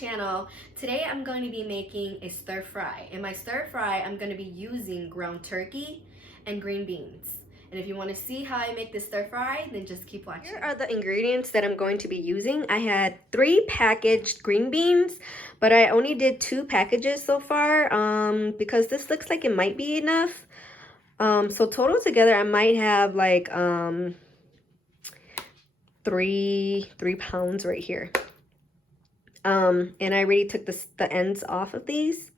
channel. Today I'm going to be making a stir fry. In my stir fry, I'm going to be using ground turkey and green beans. And if you want to see how I make this stir fry, then just keep watching. Here are the ingredients that I'm going to be using. I had 3 packaged green beans, but I only did 2 packages so far because this looks like it might be enough. So total together, I might have like 3 pounds right here. And I already took the ends off of these.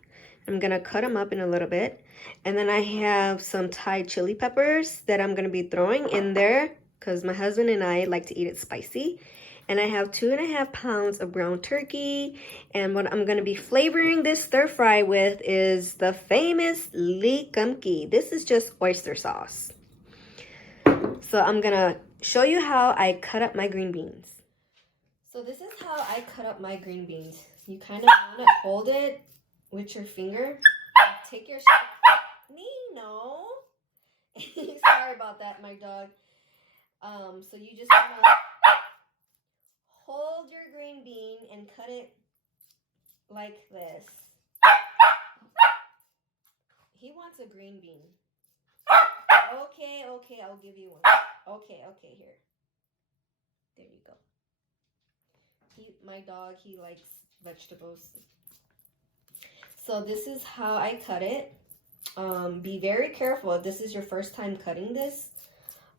I'm gonna cut them up in a little bit. And then I have some Thai chili peppers that I'm gonna be throwing in there because my husband and I like to eat it spicy. And I have 2.5 pounds of ground turkey. And what I'm gonna be flavoring this stir fry with is the famous likamki. This is just oyster sauce. So I'm gonna show you how I cut up my green beans. So this is how I cut up my green beans. You kind of want to hold it with your finger. Take your Nino. Sorry about that, my dog. So you just want to hold your green bean and cut it like this. He wants a green bean. Okay, I'll give you one. Okay, here. There you go. My dog, he likes vegetables. So this is how I cut it. Be very careful if this is your first time cutting this.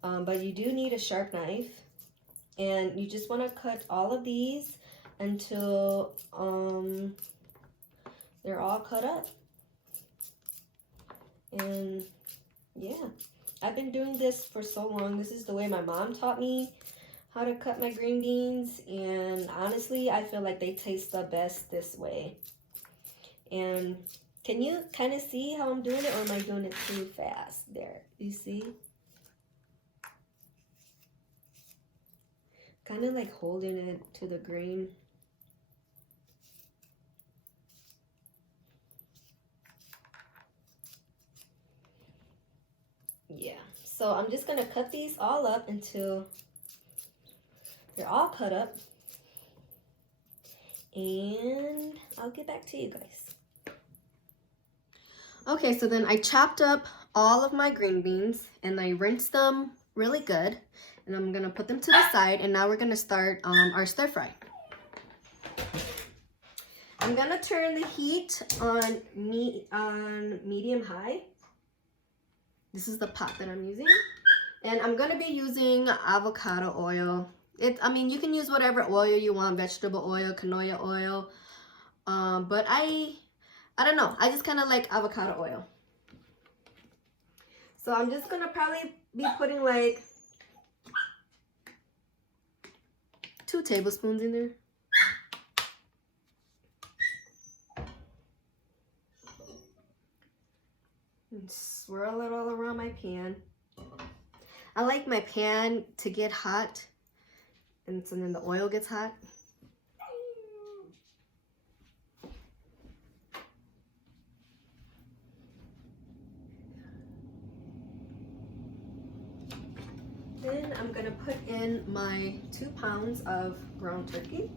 But you do need a sharp knife. And you just want to cut all of these until they're all cut up. And yeah, I've been doing this for so long. This is the way my mom taught me how to cut my green beans, and honestly I feel like they taste the best this way. And can you kind of see how I'm doing it, or am I doing it too fast? There, you see? Kind of like holding it to the green. Yeah, so I'm just gonna cut these all up until they're all cut up, and I'll get back to you guys. Okay, so then I chopped up all of my green beans and I rinsed them really good, and I'm gonna put them to the side, and now we're gonna start our stir fry. I'm gonna turn the heat on medium high. This is the pot that I'm using, and I'm gonna be using avocado oil. I mean, you can use whatever oil you want, vegetable oil, canola oil, but I don't know, I just kind of like avocado oil. So I'm just gonna probably be putting like 2 tablespoons in there. And swirl it all around my pan. I like my pan to get hot, and so then the oil gets hot. Then I'm gonna put in my 2 pounds of ground turkey.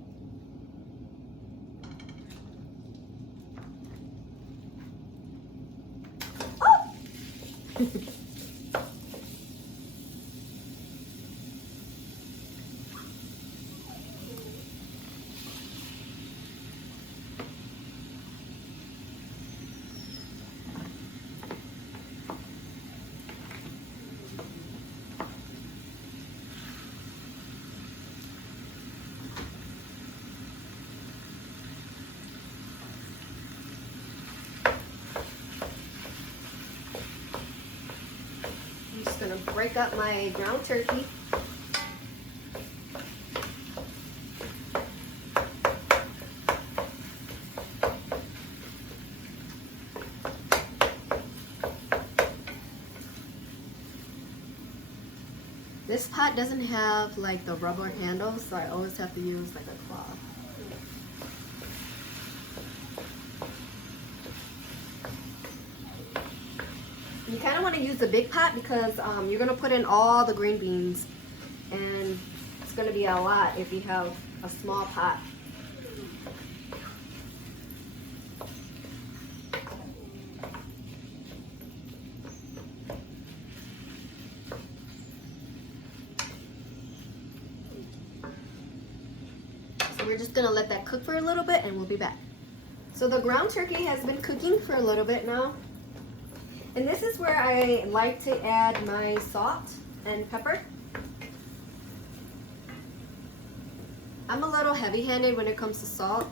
Oh! Gonna break up my ground turkey. This pot doesn't have like the rubber handle, so I always have to use like a cloth. You kind of want to use the big pot because you're going to put in all the green beans, and it's going to be a lot if you have a small pot. we're just gonna let that cook for a little bit and we'll be back. So the ground turkey has been cooking for a little bit now. And this is where I like to add my salt and pepper. I'm a little heavy-handed when it comes to salt.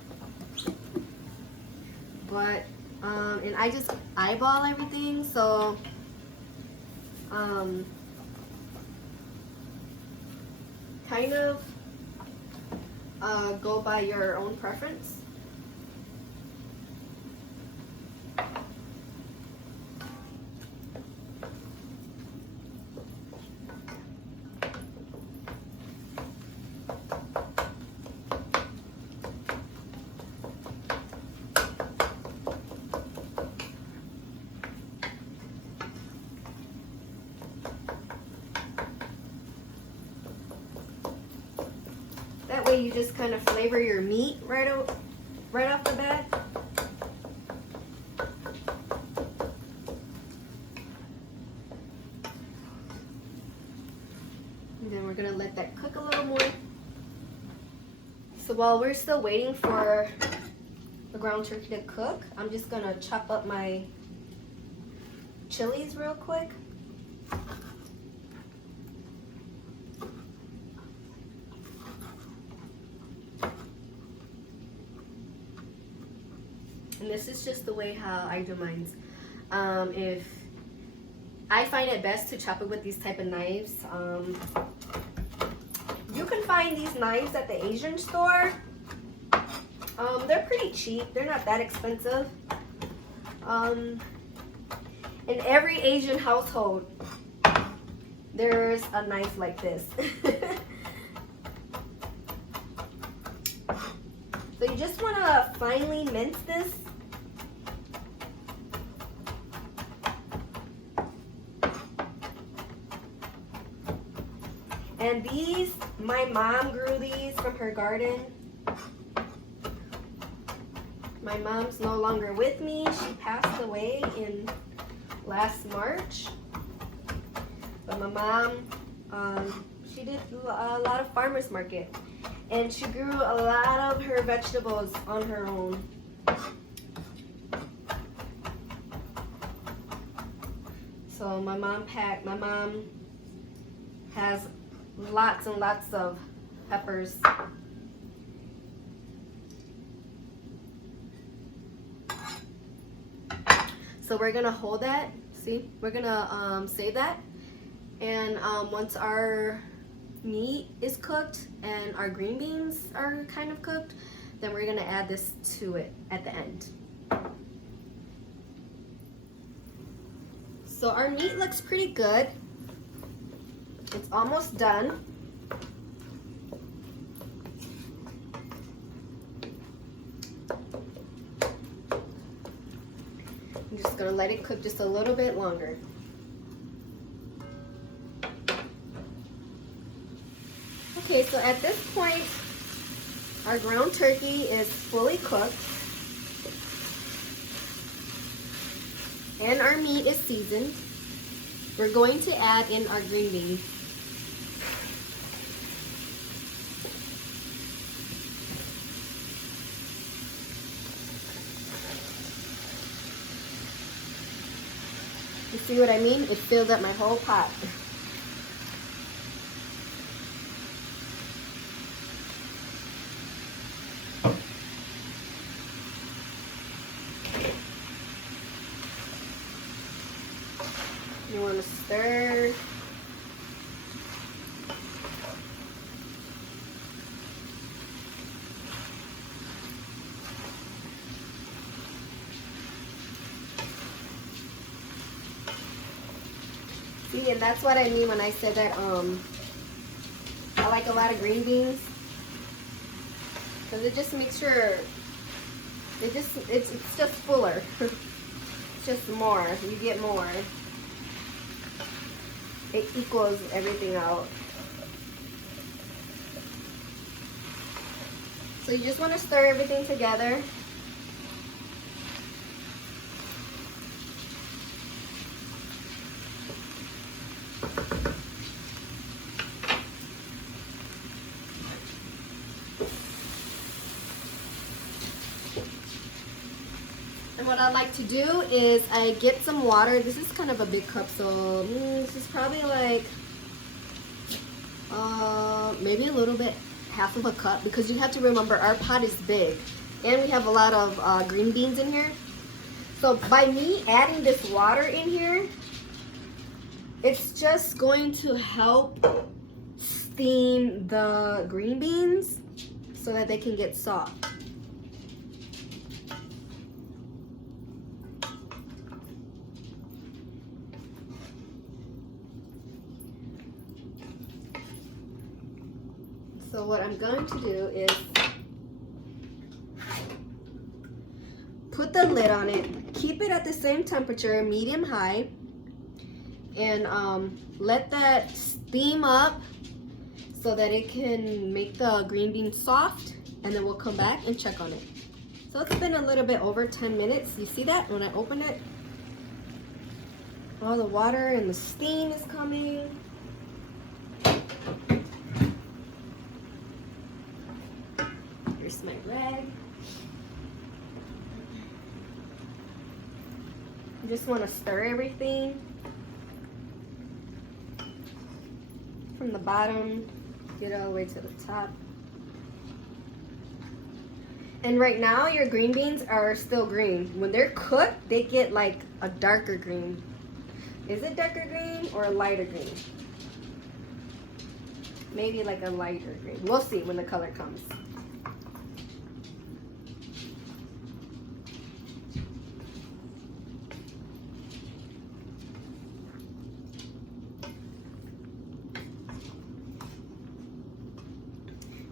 But, and I just eyeball everything, so, kind of go by your own preference. That way you just kind of flavor your meat right off the bat. And then we're gonna let that cook a little more. So while we're still waiting for the ground turkey to cook, I'm just gonna chop up my chilies real quick. And this is just the way how I do mine. If I find it best to chop it with these type of knives. You can find these knives at the Asian store. They're pretty cheap. They're not that expensive. In every Asian household, there's a knife like this. So you just want to finely mince this. And these, my mom grew these from her garden. My mom's no longer with me. She passed away in last March. But my mom, she did a lot of farmers market. And she grew a lot of her vegetables on her own. So my mom has lots and lots of peppers. So we're gonna hold that. See, we're gonna save that. And once our meat is cooked and our green beans are kind of cooked, then we're gonna add this to it at the end. So our meat looks pretty good. It's almost done. I'm just gonna let it cook just a little bit longer. Okay, so at this point, our ground turkey is fully cooked. And our meat is seasoned. We're going to add in our green beans. You see what I mean? It filled up my whole pot. You want to stir. See, and that's what I mean when I said that I like a lot of green beans, because it just makes sure it's just fuller. It's just more. You get more. It equals everything out. So you just want to stir everything together. what I like to do is I get some water. This is kind of a big cup, so this is probably like maybe a little bit, half of a cup, because you have to remember our pot is big and we have a lot of green beans in here. So by me adding this water in here, it's just going to help steam the green beans so that they can get soft. So what I'm going to do is put the lid on it, keep it at the same temperature, medium high, and let that steam up so that it can make the green beans soft, and then we'll come back and check on it. So it's been a little bit over 10 minutes. You see that when I open it? All the water and the steam is coming. Here's my rag. You just want to stir everything from the bottom, get all the way to the top. And right now your green beans are still green. When they're cooked, they get like a darker green. Is it darker green or a lighter green? Maybe like a lighter green. We'll see when the color comes.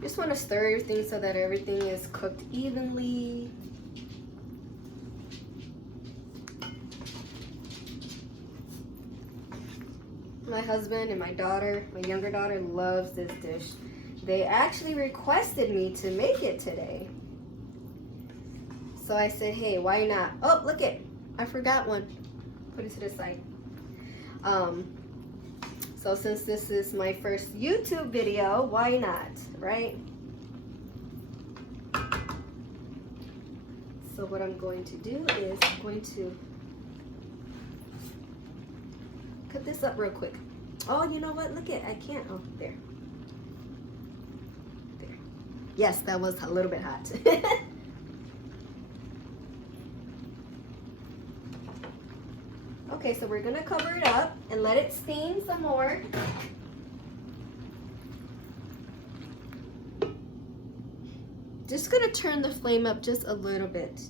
Just want to stir everything so that everything is cooked evenly. My husband and my daughter, my younger daughter, loves this dish. They actually requested me to make it today. So I said, hey, why not? Oh, look it, I forgot one. Put it to the side. So since this is my first YouTube video, why not, right? So what I'm going to do is I'm going to cut this up real quick. Oh, you know what? Look it, I can't. Oh, there. There. Yes, that was a little bit hot. Okay, so we're gonna cover it up and let it steam some more. Just gonna turn the flame up just a little bit.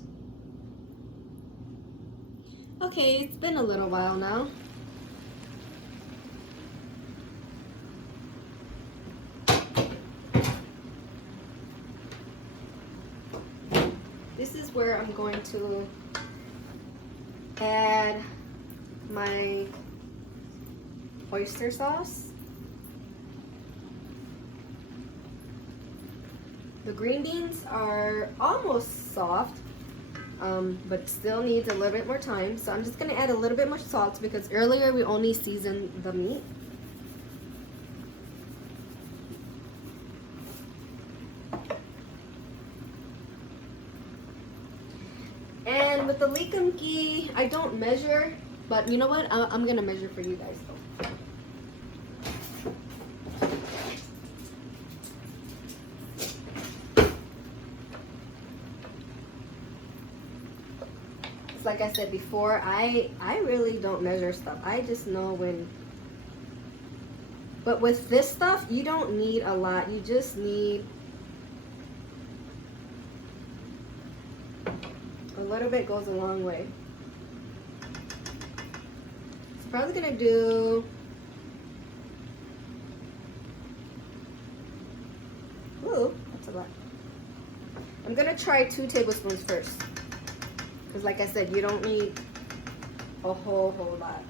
Okay, it's been a little while now. This is where I'm going to add my oyster sauce. The green beans are almost soft, but still needs a little bit more time. So I'm just gonna add a little bit more salt because earlier we only seasoned the meat. And with the likum ghee, I don't measure, but you know what? I'm gonna measure for you guys though. It's like I said before, I really don't measure stuff. I just know when. But with this stuff, you don't need a lot. You just need a little bit. Goes a long way. So probably gonna do that's a lot. I'm gonna try 2 tablespoons first, because like I said, you don't need a whole lot.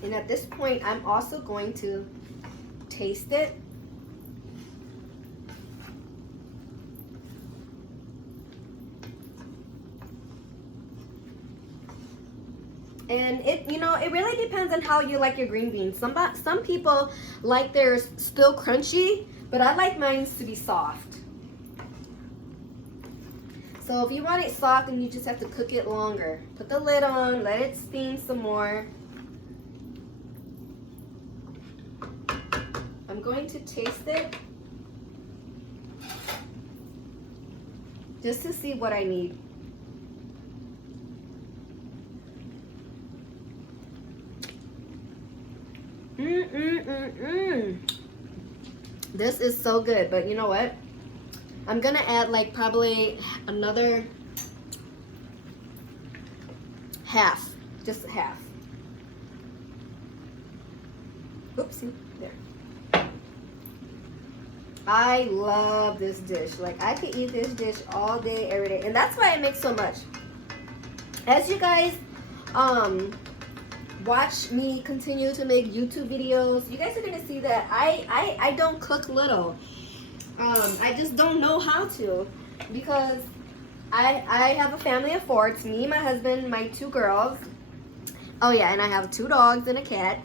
And at this point, I'm also going to taste it And it, you know, it really depends on how you like your green beans. Some people like theirs still crunchy, but I like mine to be soft. So if you want it soft, then you just have to cook it longer. Put the lid on, let it steam some more. I'm going to taste it just to see what I need. This is so good, but you know what? I'm gonna add like probably another half, just half. Oopsie, there. I love this dish. Like, I could eat this dish all day, every day, and that's why I make so much. As you guys watch me continue to make YouTube videos, you guys are gonna see that I don't cook little. I just don't know how to, because I have a family of 4. It's me, my husband, my 2 girls. Oh yeah, and I have 2 dogs and a cat.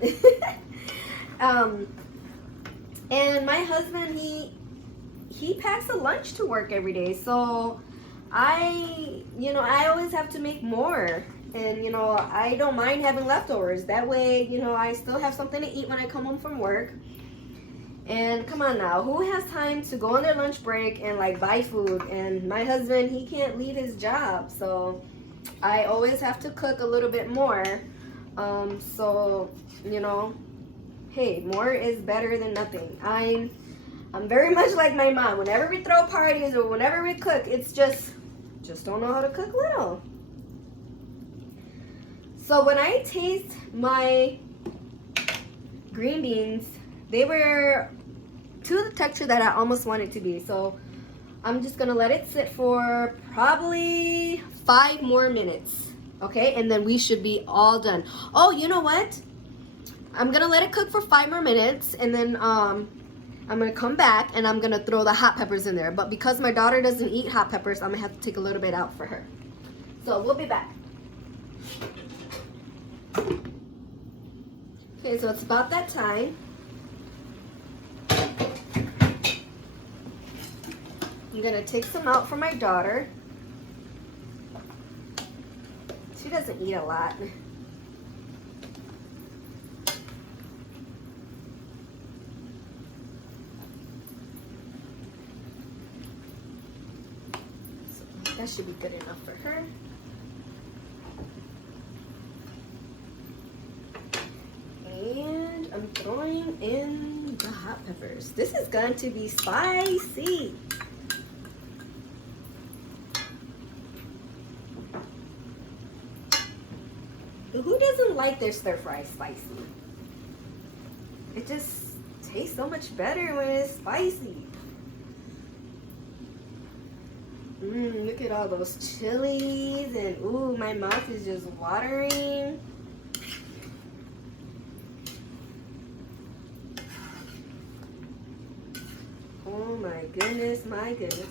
And my husband, he packs a lunch to work every day, so I always have to make more. And, you know, I don't mind having leftovers. That way, you know, I still have something to eat when I come home from work. And come on now, who has time to go on their lunch break and like buy food? And my husband, he can't leave his job, so I always have to cook a little bit more. So, you know, hey, more is better than nothing. I'm very much like my mom. Whenever we throw parties or whenever we cook, it's just don't know how to cook little. So when I taste my green beans, they were to the texture that I almost want it to be. So I'm just gonna let it sit for probably 5 more minutes. Okay, and then we should be all done. Oh, you know what? I'm gonna let it cook for 5 more minutes, and then I'm gonna come back and I'm gonna throw the hot peppers in there. But because my daughter doesn't eat hot peppers, I'm gonna have to take a little bit out for her. So we'll be back. Okay, so it's about that time. I'm gonna take some out for my daughter. She doesn't eat a lot. So that should be good enough for her. And I'm throwing in the hot peppers. This is going to be spicy. Who doesn't like their stir fry spicy? It just tastes so much better when it's spicy. Look at all those chilies, and ooh, my mouth is just watering. Oh my goodness, my goodness.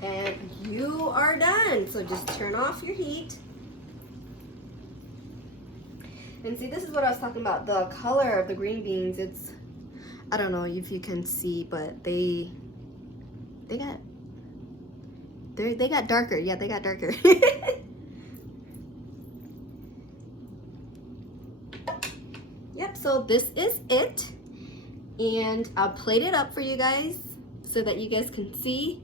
And you are done. So just turn off your heat. And see, this is what I was talking about. The color of the green beans, it's, I don't know if you can see, but they got darker. Yeah, they got darker. Yep, so this is it. And I'll plate it up for you guys so that you guys can see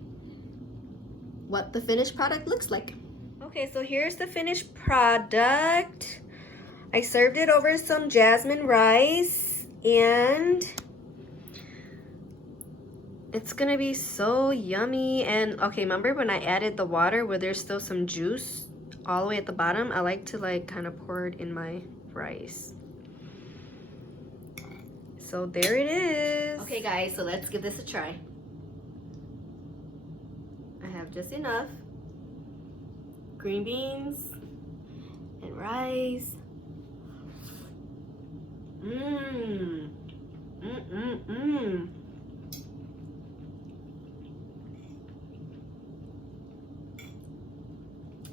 what the finished product looks like. Okay, so here's the finished product. I served it over some jasmine rice, and it's gonna be so yummy. And okay, remember when I added the water where there's still some juice all the way at the bottom? I like to like kind of pour it in my rice. So there it is. Okay guys, so let's give this a try. I have just enough green beans, rice. Mmm. Mmm.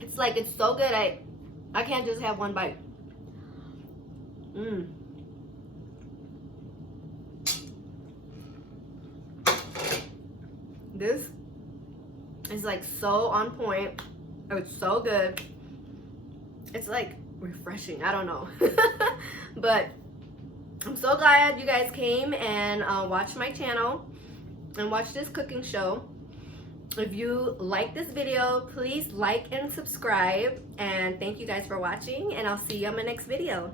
It's like, it's so good. I can't just have one bite. Mmm. This is like so on point. It's so good. It's like refreshing. I don't know. But I'm so glad you guys came and watched my channel and watched this cooking show. If you like this video, please like and subscribe. And thank you guys for watching, and I'll see you on my next video.